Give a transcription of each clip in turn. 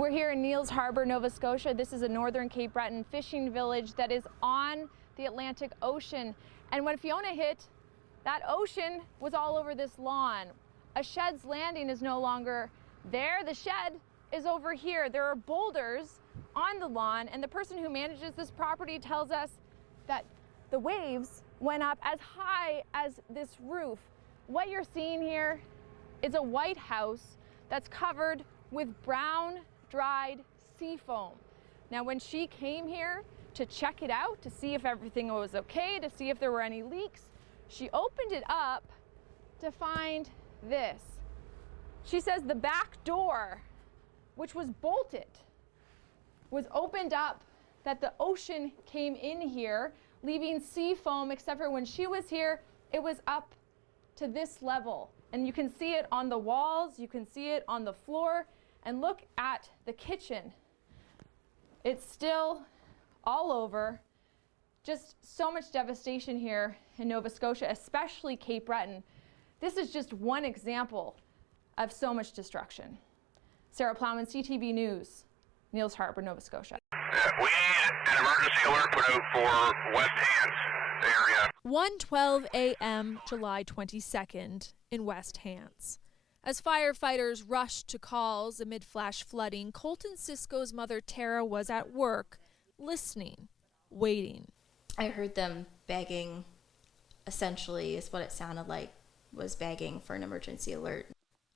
We're here in Neils Harbor, Nova Scotia. This is a northern Cape Breton fishing village that is on the Atlantic Ocean. And when Fiona hit, that ocean was all over this lawn. A Shed's Landing is no longer there. The shed is over here. There are boulders on the lawn, and the person who manages this property tells us that the waves went up as high as this roof. What you're seeing here is a white house that's covered with brown, dried sea foam. Now, when she came here to check it out, to see if everything was okay, to see if there were any leaks, she opened it up to find this. She says the back door, which was bolted, was opened up, that the ocean came in here, leaving sea foam, except for when she was here, it was up to this level. And you can see it on the walls, you can see it on the floor, and look at the kitchen. It's still all over. Just so much devastation here in Nova Scotia, especially Cape Breton. This is just one example of so much destruction. Sarah Plowman, CTV News, Neils Harbor, Nova Scotia. We need an emergency alert put out for West Hants area. 1:12 a.m. July 22nd in West Hants. As firefighters rushed to calls amid flash flooding, Colton Cisco's mother Tara was at work, listening, waiting. I heard them begging, essentially is what it sounded like, was begging for an emergency alert.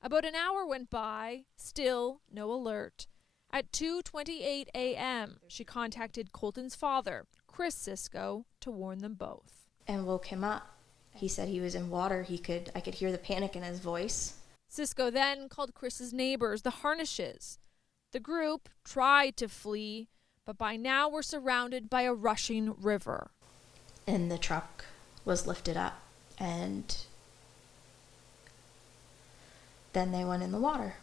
About an hour went by, still no alert. At 2:28 a.m., she contacted Colton's father, Chris Cisco, to warn them both. And woke him up. He said he was in water. I could hear the panic in his voice. Cisco then called Chris's neighbors, the Harnishes. The group tried to flee, but by now were surrounded by a rushing river. And the truck was lifted up, and then they went in the water.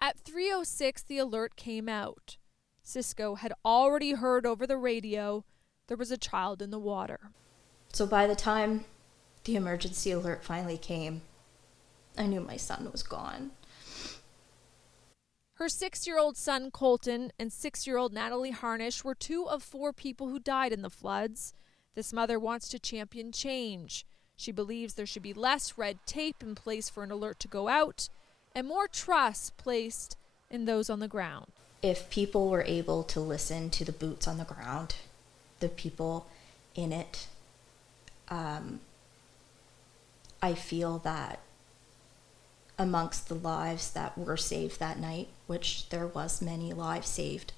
At 3:06, the alert came out. Cisco had already heard over the radio there was a child in the water. So by the time the emergency alert finally came, I knew my son was gone. Her 6-year-old son Colton and 6-year-old Natalie Harnish were 2 of 4 people who died in the floods. This mother wants to champion change. She believes there should be less red tape in place for an alert to go out and more trust placed in those on the ground. If people were able to listen to the boots on the ground, the people in it, I feel that amongst the lives that were saved that night, which there was many lives saved,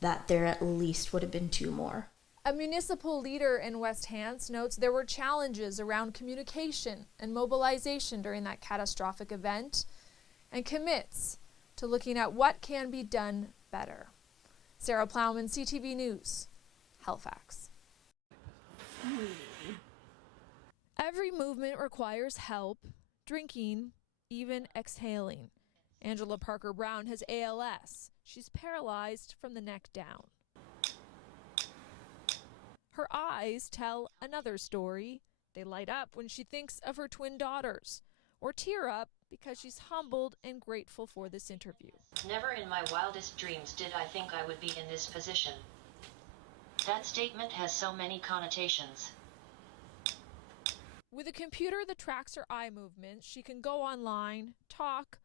that there at least would have been 2 more. A municipal leader in West Hants notes there were challenges around communication and mobilization during that catastrophic event and commits to looking at what can be done better. Sarah Plowman, CTV News, Halifax. Every movement requires help, drinking, even exhaling. Angela Parker Brown has ALS. She's paralyzed from the neck down. Her eyes tell another story. They light up when she thinks of her twin daughters, or tear up because she's humbled and grateful for this interview. Never in my wildest dreams did I think I would be in this position. That statement has so many connotations. With a computer that tracks her eye movements, she can go online, talk,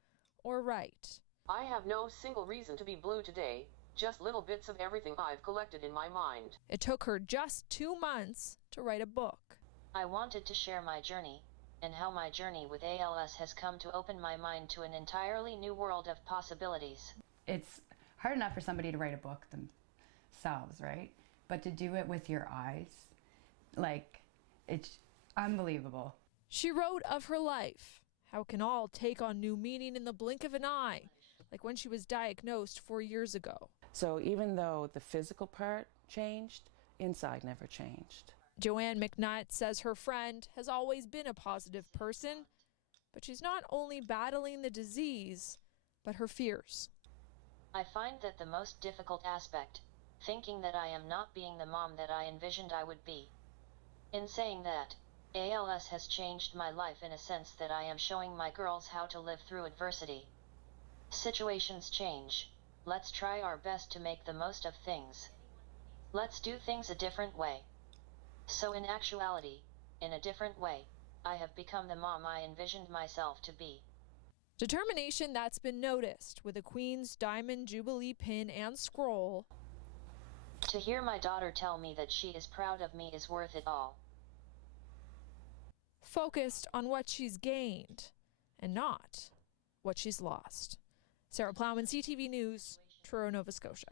or write. I have no single reason to be blue today, just little bits of everything I've collected in my mind. It took her just 2 months to write a book. I wanted to share my journey, and how my journey with ALS has come to open my mind to an entirely new world of possibilities. It's hard enough for somebody to write a book themselves, right? But to do it with your eyes, like, it's unbelievable. She wrote of her life, how it can all take on new meaning in the blink of an eye, like when she was diagnosed 4 years ago. So even though the physical part changed, inside never changed. Joanne McNutt says her friend has always been a positive person, but she's not only battling the disease, but her fears. I find that the most difficult aspect, thinking that I am not being the mom that I envisioned I would be. In saying that, ALS has changed my life in a sense that I am showing my girls how to live through adversity. Situations change. Let's try our best to make the most of things. Let's do things a different way. So in actuality, in a different way, I have become the mom I envisioned myself to be. Determination that's been noticed with a Queen's Diamond Jubilee pin and scroll. To hear my daughter tell me that she is proud of me is worth it all. Focused on what she's gained and not what she's lost. Sarah Plowman, CTV News, Truro, Nova Scotia.